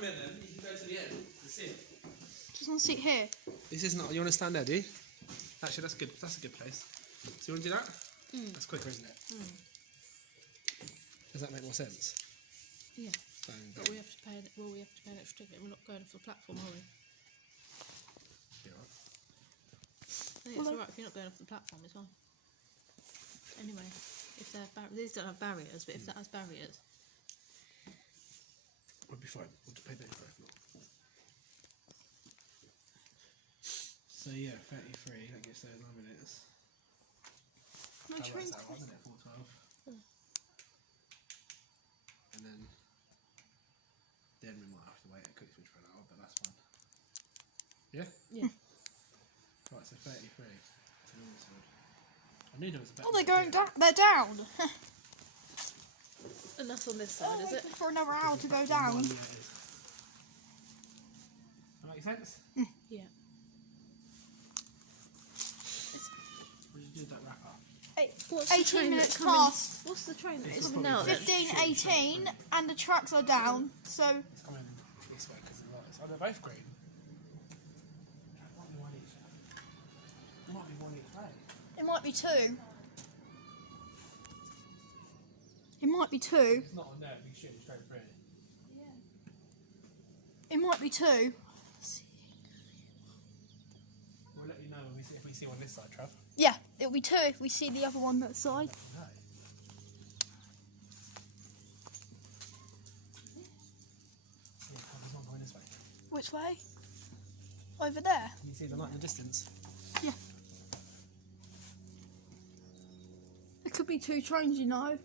come here then. You can go to the end and sit. Just want to sit here. This is not. You want to stand there, do you? Actually, that's good. That's a good place. So you want to do that? That's quicker, isn't it? Does that make more sense? Yeah. But we have to pay. Well, we have to pay an extra ticket. We're not going off the platform, are we? Yeah. Right. I think it's alright if you're not going off the platform, it's fine. Anyway, if these don't have barriers, but if that has barriers, We'll be fine. We'll just pay a bit for it. So yeah, 33. That gets there in 9 minutes. My That train's works out, doesn't it? 4:12. And then we might have to wait at Cooksbridge for an hour, but that's fine. Yeah? yeah. Right, so 33. I knew there was a better. Oh, they're going down. They're down. And that's on this side, is it? For another hour to go down. Yeah, it is. That makes sense? Yeah. What did you do with that wrapper? What's the 18 train minutes that's coming? past. What's the train that's It's coming now then? 15:18, and the trucks are down. So It's coming this way because of the lights. Oh, they're both green. There might be one each. There might be one each way. it might be two. It might be two. It's not on there, we shoot straight through. It might be two. We'll let you know when if we see one this side, Trav. Yeah, it'll be two if we see the other one that side. No. Yeah, there's one going this way. Which way? Over there. Can you see the light in the distance? Yeah. It could be two trains, you know.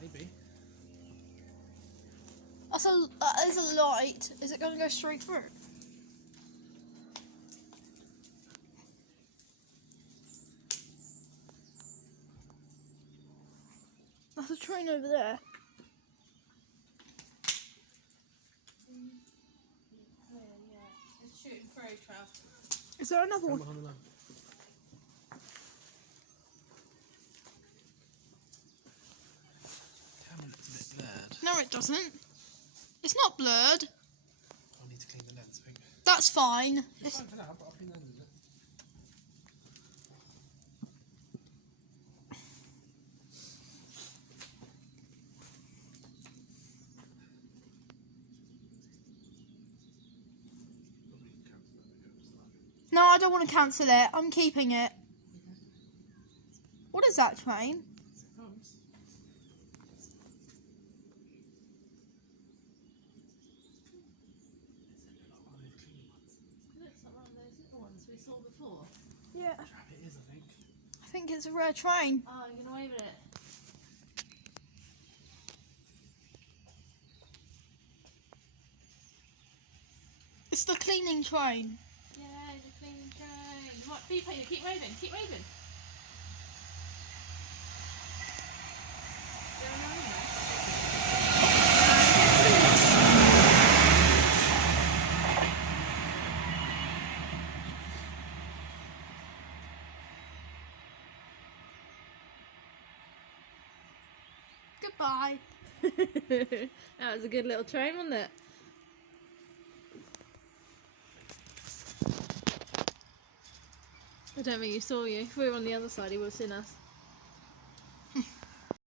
Maybe. That's a there's a light. Is it going to go straight through? That's a train over there. It's shooting through, Trav. Is there another one? Behind the lamp. Camera looks a bit blurred. No, it doesn't. It's not blurred. I need to clean the lens, I think. That's fine. It's fine for now, but I'll clean the lens, is it? No, I don't want to cancel it. I'm keeping it. What is that train? Comes. It looks like one of those little ones we saw before. Yeah, Trav, it is, I think. I think it's a rare train. Oh, you're going to wave at it? It's the cleaning train. Yeah, the clean train. Right, keep waving, keep waving. Goodbye. That was a good little train, wasn't it? I don't think he saw you. If we were on the other side, he would have seen us.